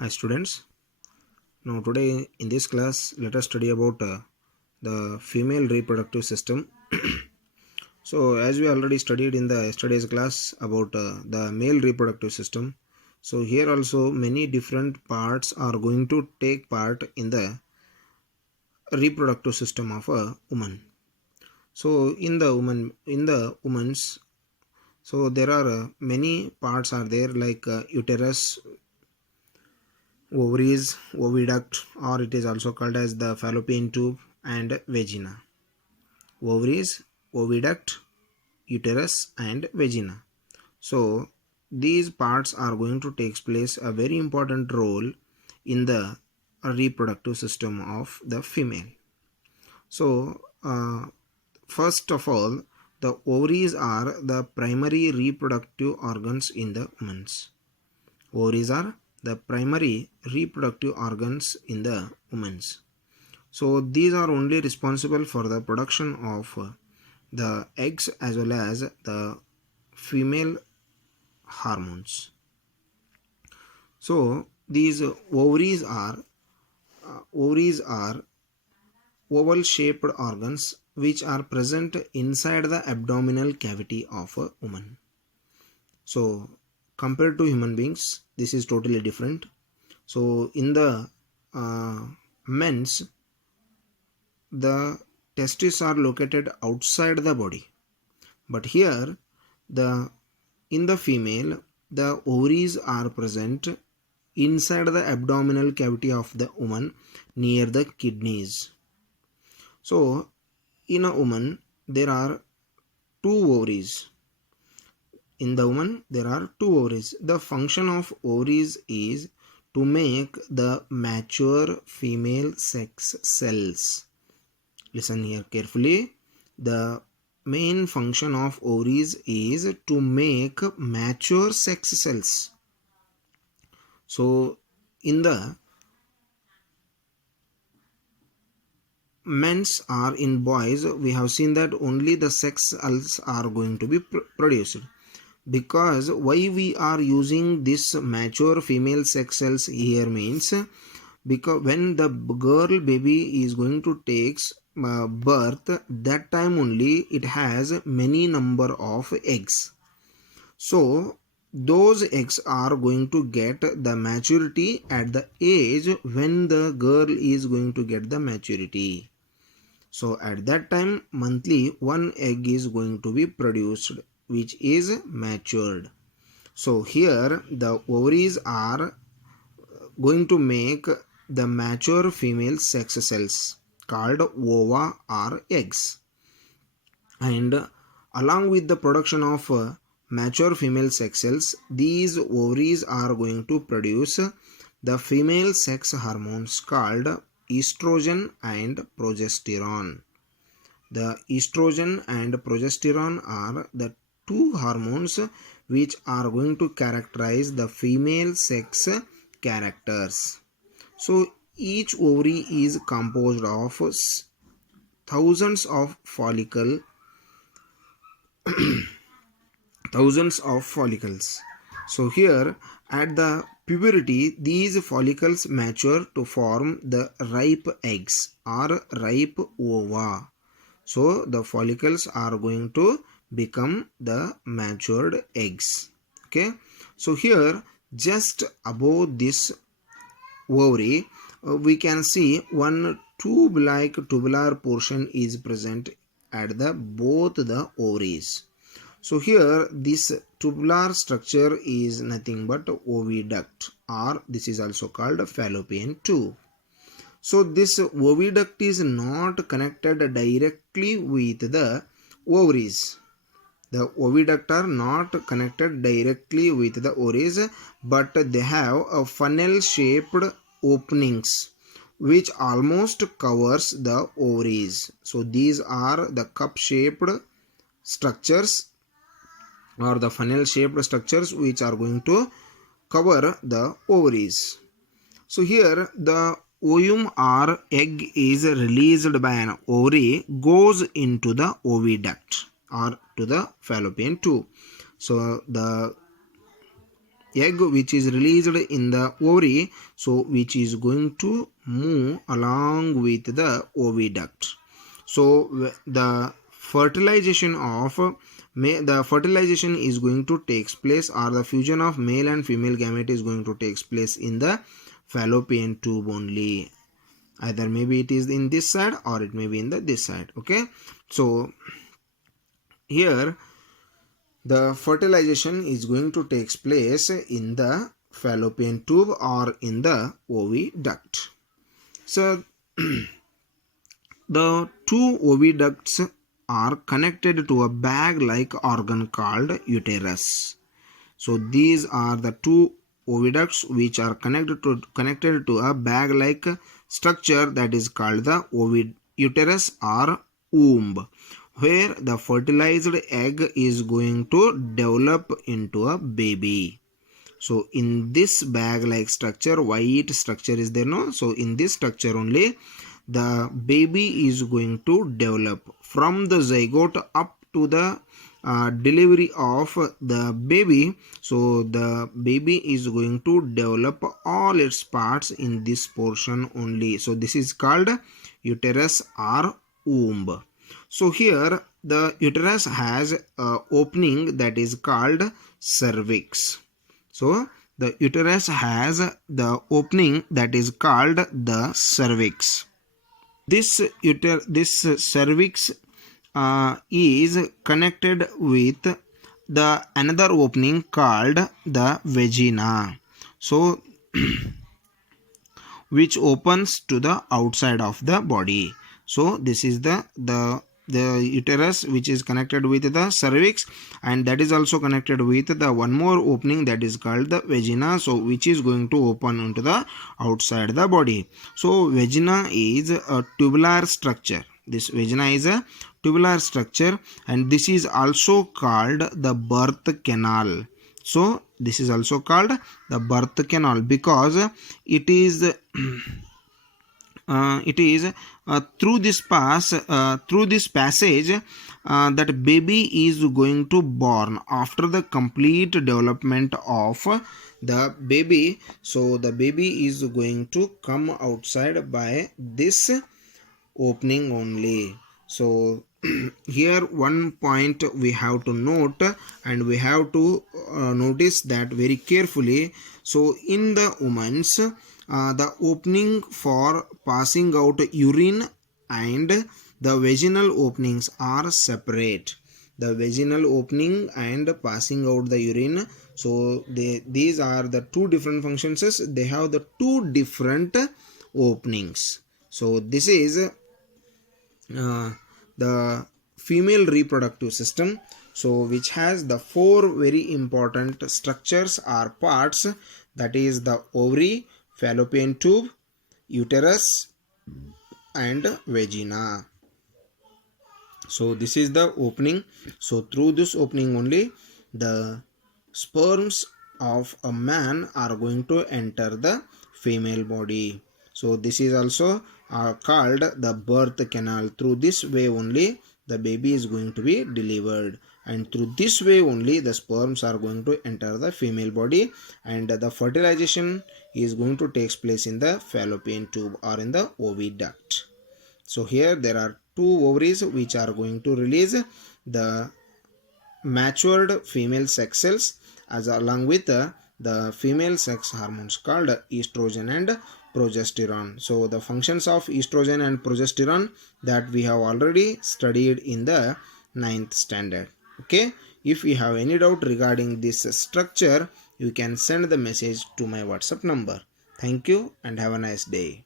Hi students. Now today in this class let us study about the female reproductive system. So as we already studied in the yesterday's class about the male reproductive system. So here also many different parts are going to take part in the reproductive system of a woman. So in the woman's so there are many parts are there like uterus, ovaries, oviduct, or it is also called as the fallopian tube, and vagina. Ovaries, oviduct, uterus, and vagina. So these parts are going to take place a very important role in the reproductive system of the female. So first of all, the ovaries are the primary reproductive organs in the woman's. Ovaries are the primary reproductive organs in the woman's. So these are only responsible for the production of the eggs as well as the female hormones. So these ovaries are oval shaped organs which are present inside the abdominal cavity of a woman. So compared to human beings, this is totally different. So in the men's, the testes are located outside the body, but here the in the female the ovaries are present inside the abdominal cavity of the woman near the kidneys. So in a woman there are two ovaries. In the woman there are two ovaries. The function of ovaries is to make the mature female sex cells. Listen here carefully. The main function of ovaries is to make mature sex cells. So in the men's or in boys, we have seen that only the sex cells are going to be produced. Because why we are using this mature female sex cells here means, because when the girl baby is going to take birth, that time only it has many number of eggs. So those eggs are going to get the maturity at the age when the girl is going to get the maturity. So at that time monthly one egg is going to be produced which is matured. So here the ovaries are going to make the mature female sex cells called ova or eggs, and along with the production of mature female sex cells, these ovaries are going to produce the female sex hormones called estrogen and progesterone. The estrogen and progesterone are the two hormones which are going to characterize the female sex characters. So each ovary is composed of thousands of follicles. So here at the puberty, these follicles mature to form the ripe eggs or ripe ova. So the follicles are going to become the matured eggs. Okay. So here just above this ovary, we can see one tube-like tubular portion is present at the both the ovaries. So here this tubular structure is nothing but oviduct, or this is also called fallopian tube. So this oviduct is not connected directly with the ovaries. The oviduct are not connected directly with the ovaries, but they have a funnel shaped openings which almost covers the ovaries. So these are the cup shaped structures or the funnel shaped structures which are going to cover the ovaries. So here the ovum or egg is released by an ovary, goes into the oviduct or to the fallopian tube. So the egg which is released in the ovary, so which is going to move along with the oviduct. So the fertilization is going to take place, or the fusion of male and female gamete is going to take place in the fallopian tube only. Either maybe it is in this side or it may be in this side. Okay, so here the fertilization is going to take place in the fallopian tube or in the oviduct. So the two oviducts are connected to a bag-like organ called uterus. So these are the two oviducts which are connected to a bag-like structure that is called the uterus or womb, where the fertilized egg is going to develop into a baby. So in this bag-like structure, white structure is there, no? So in this structure only, the baby is going to develop from the zygote up to the delivery of the baby. So the baby is going to develop all its parts in this portion only. So this is called uterus or womb. So here the uterus has an opening that is called cervix. So the uterus has the opening that is called the cervix. This cervix is connected with the another opening called the vagina. So which opens to the outside of the body. So this is the uterus which is connected with the cervix, and that is also connected with the one more opening that is called the vagina, so which is going to open into the outside the body. So vagina is a tubular structure. This vagina is a tubular structure, and this is also called the birth canal. So this is also called the birth canal because it is through this passage that baby is going to born after the complete development of the baby. So the baby is going to come outside by this opening only. So here one point we have to note, and we have to notice that very carefully. So in the women's the opening for passing out urine and the vaginal openings are separate. The vaginal opening and passing out the urine, so these are the two different functions. They have the two different openings. So this is the female reproductive system, so which has the four very important structures or parts, that is the ovary, fallopian tube, uterus and vagina. So this is the opening. So through this opening only the sperms of a man are going to enter the female body. So this is also called the birth canal. Through this way only the baby is going to be delivered, and through this way only the sperms are going to enter the female body, and the fertilization is going to take place in the fallopian tube or in the oviduct. So here there are two ovaries which are going to release the matured female sex cells as along with the female sex hormones called estrogen and progesterone. So the functions of estrogen and progesterone that we have already studied in the 9th standard. Okay, if you have any doubt regarding this structure, you can send the message to my WhatsApp number. Thank you and have a nice day.